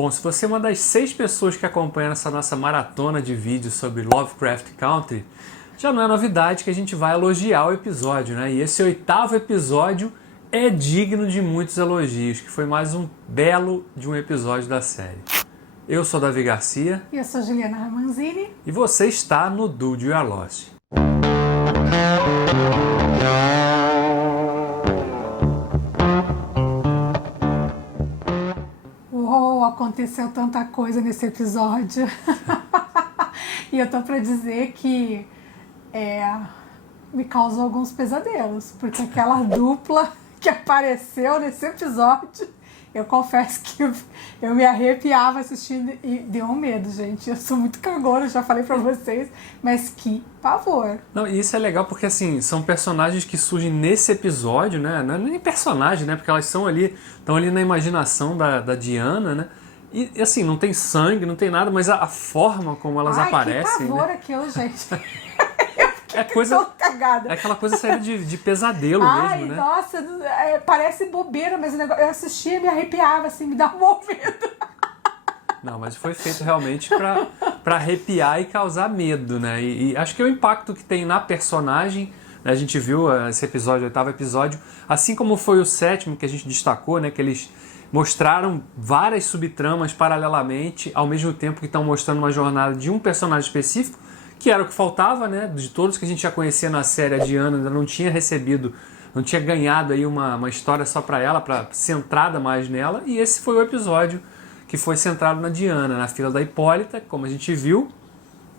Bom, se você é uma das 6 pessoas que acompanham essa nossa maratona de vídeos sobre Lovecraft Country, já não é novidade que a gente vai elogiar o episódio, né? E esse 8º episódio é digno de muitos elogios, que foi mais um belo de um episódio da série. Eu sou Davi Garcia. E eu sou Juliana Ramanzini. E você está no Dude You Are Lost. Uou, aconteceu tanta coisa nesse episódio. E eu tô pra dizer que me causou alguns pesadelos, porque aquela dupla que apareceu nesse episódio, eu confesso que eu me arrepiava assistindo e deu um medo, gente. Eu sou muito cagona, já falei pra vocês, mas que pavor. Não, e isso é legal porque, assim, são personagens que surgem nesse episódio, né? Não é nem personagem, né? Porque elas estão ali na imaginação da Diana, né? E, assim, não tem sangue, não tem nada, mas a forma como elas aparecem... Que pavor, né? Aquilo, gente. É coisa... cagada. É aquela coisa saída de pesadelo mesmo, né? Nossa, parece bobeira, mas o negócio, eu assistia e me arrepiava, assim, me dava um medo. Não, mas foi feito realmente pra arrepiar e causar medo, né? E acho que é o impacto que tem na personagem, né? A gente viu esse episódio, o 8º episódio, assim como foi o 7º que a gente destacou, né? Que eles mostraram várias subtramas paralelamente, ao mesmo tempo que estão mostrando uma jornada de um personagem específico, que era o que faltava, né? De todos que a gente já conhecia na série, a Diana ainda não tinha recebido, não tinha ganhado aí uma história só para ela, para centrada mais nela, e esse foi o episódio que foi centrado na Diana, na filha da Hipólita, como a gente viu,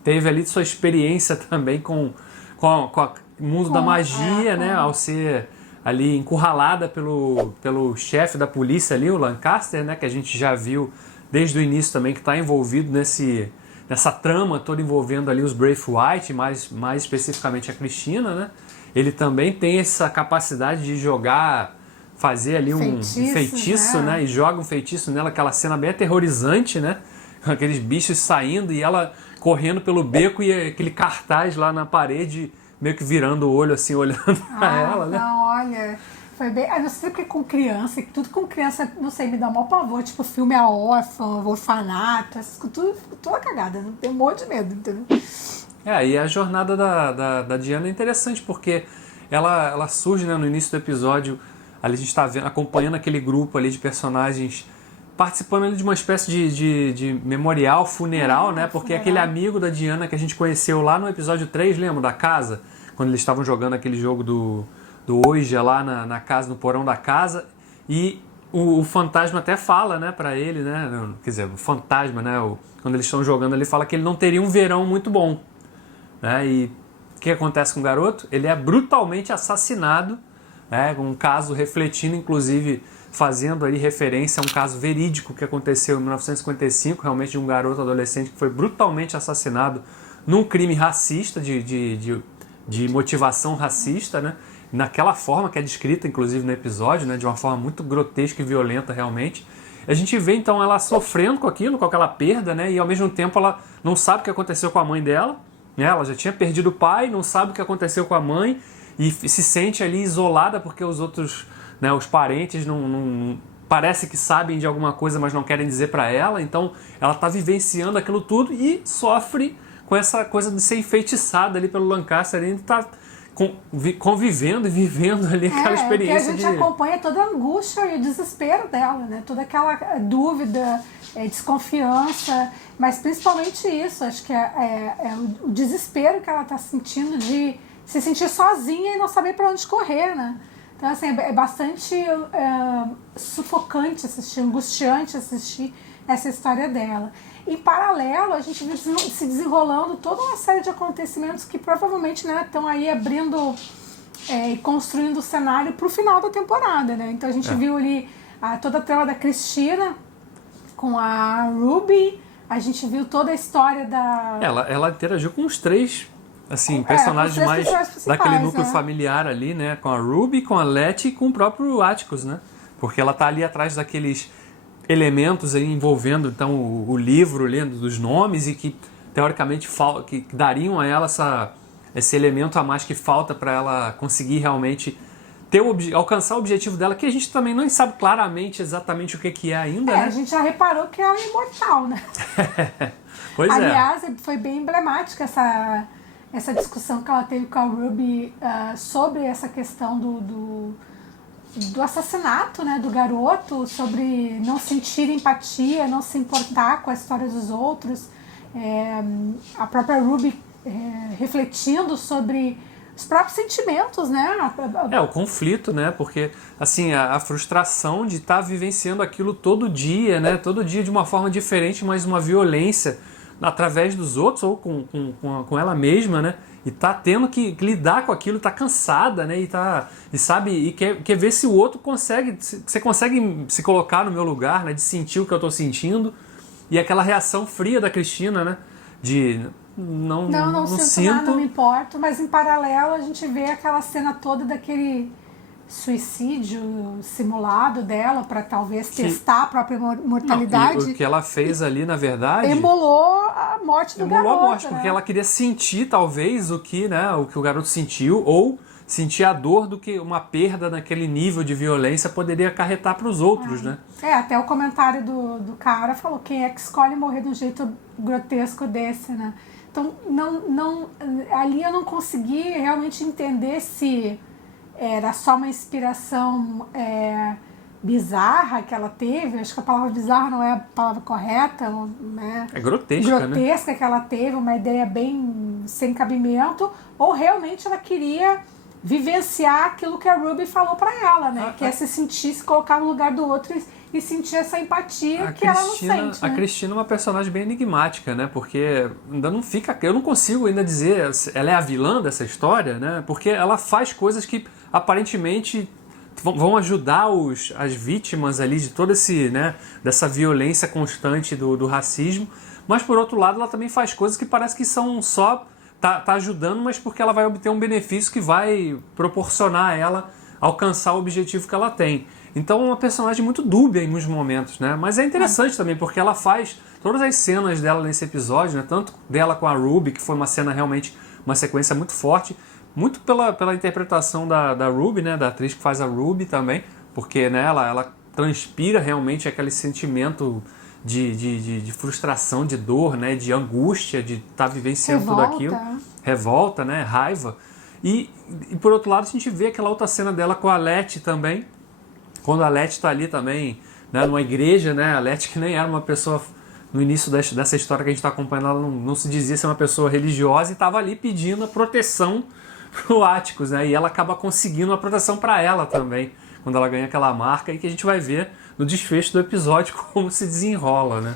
teve ali sua experiência também com o mundo da magia, né? Ao ser ali encurralada pelo chefe da polícia ali, o Lancaster, né? Que a gente já viu desde o início também, que está envolvido nessa trama toda envolvendo ali os Braithwaite, mais especificamente a Cristina, né? Ele também tem essa capacidade de fazer ali um feitiço, né? E joga um feitiço nela, aquela cena bem aterrorizante, né? Com aqueles bichos saindo e ela correndo pelo beco e aquele cartaz lá na parede meio que virando o olho assim, olhando pra ela, né? Não, olha... Foi bem... não sei porque com criança, tudo com criança, não sei, me dá um maior pavor, tipo filme A Órfã, Orfanato, tudo toda cagada, não tem um monte de medo, entendeu? E a jornada da Diana é interessante, porque ela surge, né, no início do episódio, ali a gente está acompanhando aquele grupo ali de personagens participando ali de uma espécie de memorial, funeral, né? Porque funeral. Aquele amigo da Diana que a gente conheceu lá no episódio 3, lembra, da casa? Quando eles estavam jogando aquele jogo do Ouija lá na casa, no porão da casa, e o fantasma até fala, né, pra ele, né, quer dizer, o fantasma, né, quando eles estão jogando ali, fala que ele não teria um verão muito bom, né, e o que acontece com o garoto? Ele é brutalmente assassinado, né, um caso refletindo, inclusive, fazendo ali referência a um caso verídico que aconteceu em 1955, realmente de um garoto adolescente que foi brutalmente assassinado num crime racista, de motivação racista, né, naquela forma que é descrita, inclusive, no episódio, né, de uma forma muito grotesca e violenta, realmente. A gente vê, então, ela sofrendo com aquilo, com aquela perda, né, e, ao mesmo tempo, ela não sabe o que aconteceu com a mãe dela, né, ela já tinha perdido o pai, não sabe o que aconteceu com a mãe, e se sente ali isolada porque os outros, né, os parentes não parece que sabem de alguma coisa, mas não querem dizer para ela, então ela está vivenciando aquilo tudo e sofre com essa coisa de ser enfeitiçada ali pelo Lancaster, e está convivendo e vivendo ali aquela experiência. Porque a gente acompanha toda a angústia e o desespero dela, né? Toda aquela dúvida, desconfiança, mas principalmente isso, acho que é o desespero que ela está sentindo de se sentir sozinha e não saber para onde correr, né? Então, assim, é bastante sufocante assistir, angustiante assistir essa história dela. Em paralelo, a gente viu se desenrolando toda uma série de acontecimentos que provavelmente, né, estão aí abrindo e construindo o cenário para o final da temporada, né? Então a gente viu ali toda a trama da Cristina com a Ruby, a gente viu toda a história da... Ela interagiu com os 3 assim, personagens mais daquele núcleo familiar ali, né? Com a Ruby, com a Letty e com o próprio Atticus, né? Porque ela tá ali atrás daqueles elementos aí envolvendo, então, o livro lendo dos nomes e que, teoricamente, que dariam a ela esse elemento a mais que falta para ela conseguir realmente alcançar o objetivo dela, que a gente também não sabe claramente exatamente o que é ainda, né? A gente já reparou que ela é imortal, né? Pois Aliás, foi bem emblemática essa discussão que ela teve com a Ruby sobre essa questão do assassinato, né, do garoto, sobre não sentir empatia, não se importar com a história dos outros. A própria Ruby refletindo sobre os próprios sentimentos, né? O conflito, né? Porque, assim, a frustração de estar vivenciando aquilo todo dia, né? Todo dia de uma forma diferente, mas uma violência através dos outros ou com ela mesma, né? E tá tendo que lidar com aquilo, tá cansada, né? E quer ver se o outro consegue, você consegue se colocar no meu lugar, né? De sentir o que eu tô sentindo. E aquela reação fria da Cristina, né? De não sinto nada, não me importo, mas em paralelo a gente vê aquela cena toda daquele suicídio simulado dela para talvez testar a própria mortalidade. O que ela fez ali, na verdade, emulou a morte do garoto. Emulou a morte, porque ela queria sentir talvez o que o garoto sentiu, ou sentir a dor do que uma perda naquele nível de violência poderia acarretar para os outros, né? Até o comentário do cara falou: quem é que escolhe morrer de um jeito grotesco desse, né? Então, ali eu não consegui realmente entender se era só uma inspiração bizarra que ela teve. Acho que a palavra bizarra não é a palavra correta, né? É grotesca, né? Que ela teve, uma ideia bem sem cabimento, ou realmente ela queria vivenciar aquilo que a Ruby falou pra ela, né? Que é se sentir, se colocar no lugar do outro e sentir essa empatia que ela não sente, né? A Cristina é uma personagem bem enigmática, né? Porque ainda não fica... Eu não consigo ainda dizer... Ela é a vilã dessa história, né? Porque ela faz coisas que aparentemente vão ajudar as vítimas ali de todo esse, né? Dessa violência constante do racismo. Mas, por outro lado, ela também faz coisas que parece que são só... Tá ajudando, mas porque ela vai obter um benefício que vai proporcionar a ela alcançar o objetivo que ela tem. Então é uma personagem muito dúbia em muitos momentos, né? Mas é interessante também, porque ela faz todas as cenas dela nesse episódio, né? Tanto dela com a Ruby, que foi uma cena realmente, uma sequência muito forte, muito pela interpretação da Ruby, né? Da atriz que faz a Ruby também, porque, né, ela transpira realmente aquele sentimento de frustração, de dor, né? De angústia, de estar vivenciando tudo aquilo. Revolta, né? Raiva. E por outro lado, a gente vê aquela outra cena dela com a Letty também, quando a Letty está ali também, né, numa igreja, né, a Letty que nem era uma pessoa, no início dessa história que a gente está acompanhando, ela não se dizia ser uma pessoa religiosa e estava ali pedindo a proteção pro Atticus, né, e ela acaba conseguindo uma proteção para ela também, quando ela ganha aquela marca, e que a gente vai ver no desfecho do episódio como se desenrola, né.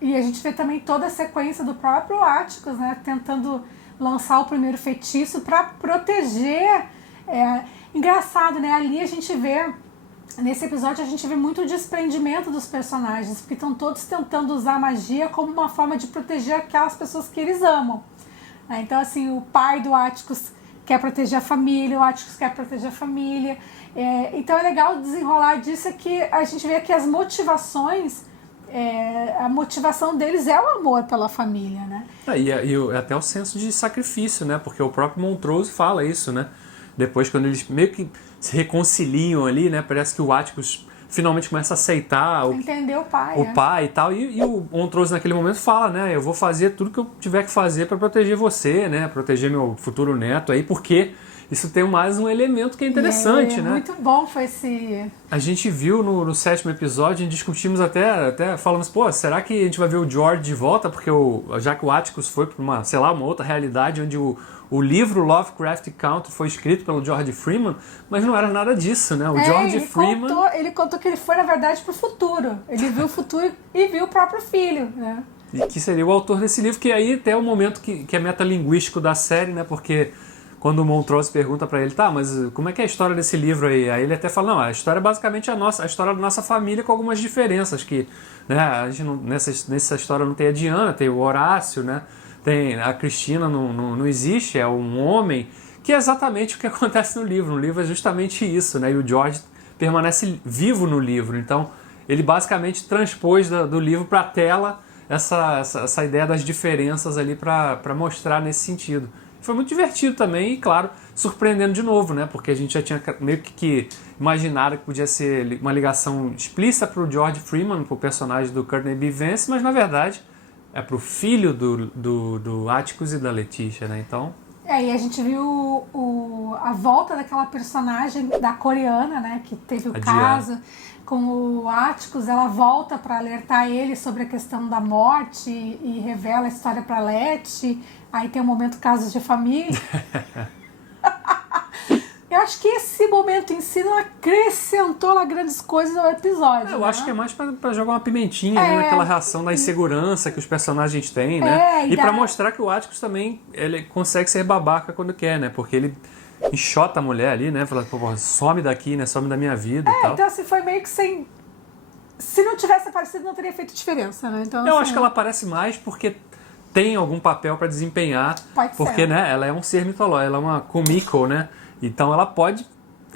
E a gente vê também toda a sequência do próprio Atticus, né, tentando lançar o primeiro feitiço para proteger. Engraçado, né, ali a gente vê... Nesse episódio a gente vê muito o desprendimento dos personagens, porque estão todos tentando usar a magia como uma forma de proteger aquelas pessoas que eles amam. Então, assim, o pai do Atticus quer proteger a família, o Atticus quer proteger a família. Então é legal desenrolar disso, é que a gente vê que as motivações, a motivação deles é o amor pela família, né? E até o senso de sacrifício, né? Porque o próprio Montrose fala isso, né? Depois, quando eles meio que se reconciliam ali, né? Parece que o Atticus finalmente começa a aceitar entender o pai e tal. E o Montrose naquele momento fala, né? Eu vou fazer tudo que eu tiver que fazer para proteger você, né? Proteger meu futuro neto aí, porque isso tem mais um elemento que é interessante, né? Muito bom foi esse... A gente viu no 7º episódio, a gente discutimos até falamos, pô, será que a gente vai ver o George de volta? Porque já que o Atticus foi para uma outra realidade onde o livro Lovecraft Country foi escrito pelo George Freeman, mas não era nada disso, né? O George Freeman... Ele contou que ele foi, na verdade, pro futuro. Ele viu o futuro e viu o próprio filho, né? E que seria o autor desse livro, que aí até é o momento que é metalinguístico da série, né? Porque quando o Montrose pergunta pra ele, tá, mas como é que é a história desse livro aí? Aí ele até fala, não, a história é basicamente a história da nossa família com algumas diferenças, que, né, a gente nessa história não tem a Diana, tem o Horácio, né? Tem a Cristina, não existe, é um homem, que é exatamente o que acontece no livro. No livro é justamente isso, né? E o George permanece vivo no livro. Então, ele basicamente transpôs do livro para a tela essa ideia das diferenças ali para mostrar nesse sentido. Foi muito divertido também e, claro, surpreendendo de novo, né? Porque a gente já tinha meio que imaginado que podia ser uma ligação explícita pro George Freeman, pro personagem do Courtney B. Vance, mas na verdade é pro filho do Atticus e da Letitia, né? Então... E a gente viu a volta daquela personagem da coreana, né? Que teve o caso com o Atticus. Ela volta para alertar ele sobre a questão da morte e revela a história para Letty. Aí tem o momento casos de família. Eu acho que esse momento em si não acrescentou lá grandes coisas ao episódio. Eu acho que é mais pra jogar uma pimentinha ali naquela reação da insegurança que os personagens têm, né? E pra mostrar que o Atticus também ele consegue ser babaca quando quer, né? Porque ele enxota a mulher ali, né? Fala, pô, some daqui, né? Some da minha vida e tal. Então assim, foi meio que sem... Se não tivesse aparecido, não teria feito diferença, né? Então, eu acho que ela aparece mais porque tem algum papel pra desempenhar. Pode porque, ser. Né? Ela é um ser mitológico, ela é uma kumiko, né? Então ela pode,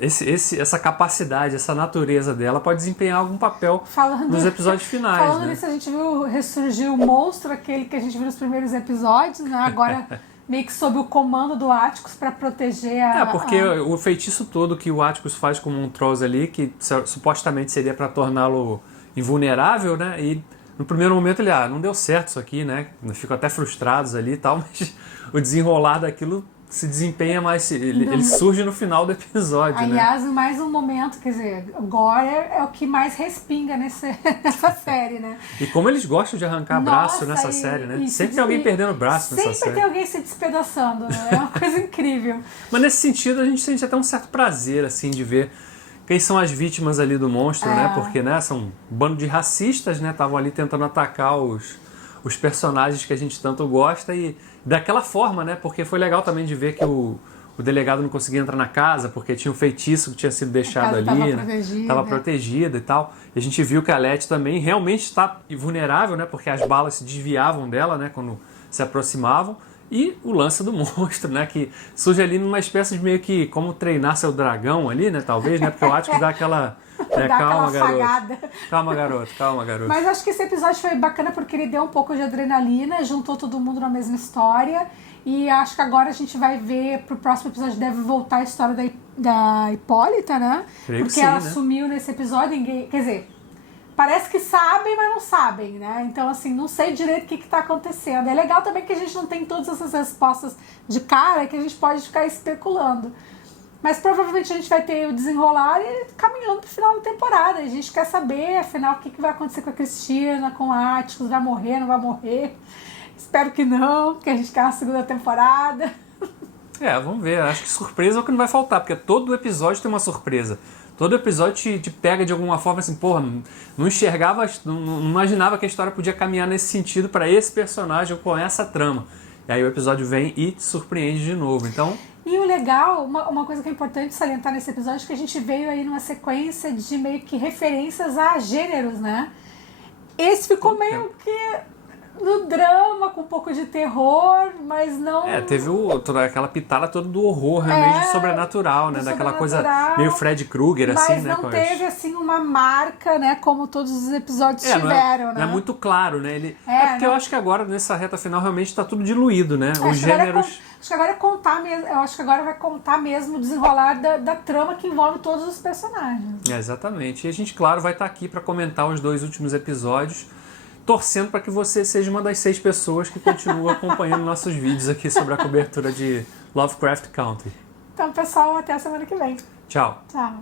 essa capacidade, essa natureza dela pode desempenhar algum papel nos episódios finais. Falando nisso, a gente viu ressurgir o monstro, aquele que a gente viu nos primeiros episódios, né? Agora meio que sob o comando do Atticus para proteger porque o feitiço todo que o Atticus faz com o Montrose ali, que supostamente seria para torná-lo invulnerável, né? E no primeiro momento ele, não deu certo isso aqui, né? Ficam até frustrados ali e tal, mas o desenrolar daquilo se desempenha mais, ele surge no final do episódio, aliás, né? Mais um momento, quer dizer, gore é o que mais respinga nessa série, né? E como eles gostam de arrancar braço nessa série, né? Sempre tem alguém perdendo braço nessa série. Sempre tem alguém se despedaçando, né? É uma coisa incrível. Mas nesse sentido, a gente sente até um certo prazer, assim, de ver quem são as vítimas ali do monstro, né? Porque, né, são um bando de racistas, né? Estavam ali tentando atacar os personagens que a gente tanto gosta e daquela forma, né? Porque foi legal também de ver que o delegado não conseguia entrar na casa porque tinha um feitiço que tinha sido deixado ali, né? Estava protegida e tal. E a gente viu que a Letty também realmente está vulnerável, né? Porque as balas se desviavam dela, né? Quando se aproximavam. E o lance do monstro, né? Que surge ali numa espécie de meio que como treinar seu dragão ali, né? Talvez, né? Porque o Atticus dá aquela... calma, garoto. Calma, garoto. Mas acho que esse episódio foi bacana porque ele deu um pouco de adrenalina, juntou todo mundo na mesma história. E acho que agora a gente vai ver, pro próximo episódio deve voltar a história da Hipólita, né? Creio porque que sim, ela né? sumiu nesse episódio, quer dizer, parece que sabem, mas não sabem, né? Então, assim, não sei direito o que tá acontecendo. É legal também que a gente não tem todas essas respostas de cara que a gente pode ficar especulando. Mas provavelmente a gente vai ter o desenrolar e caminhando pro final da temporada. A gente quer saber, afinal, o que vai acontecer com a Cristina, com a Atticus, vai morrer, não vai morrer. Espero que não, porque a gente quer uma segunda temporada. Vamos ver. Acho que surpresa é o que não vai faltar, porque todo episódio tem uma surpresa. Todo episódio te pega de alguma forma assim, porra, não enxergava, não imaginava que a história podia caminhar nesse sentido para esse personagem ou com essa trama. E aí o episódio vem e te surpreende de novo. Então... E o legal, uma coisa que é importante salientar nesse episódio é que a gente veio aí numa sequência de meio que referências a gêneros, né? Esse ficou meio que no drama, com um pouco de terror, mas não... teve toda aquela pitada toda do horror, realmente sobrenatural, né? Daquela coisa meio Fred Krueger, assim, né? Mas não teve, assim, uma marca, né? Como todos os episódios tiveram, né? Não é muito claro, né? Porque eu acho que agora, nessa reta final, realmente tá tudo diluído, né? Os gêneros... Acho que agora é contar mesmo. Eu acho que agora vai contar mesmo o desenrolar da trama que envolve todos os personagens. Exatamente. E a gente, claro, vai estar aqui para comentar os 2 últimos episódios, torcendo para que você seja uma das 6 pessoas que continua acompanhando nossos vídeos aqui sobre a cobertura de Lovecraft Country. Então, pessoal, até a semana que vem. Tchau. Tchau.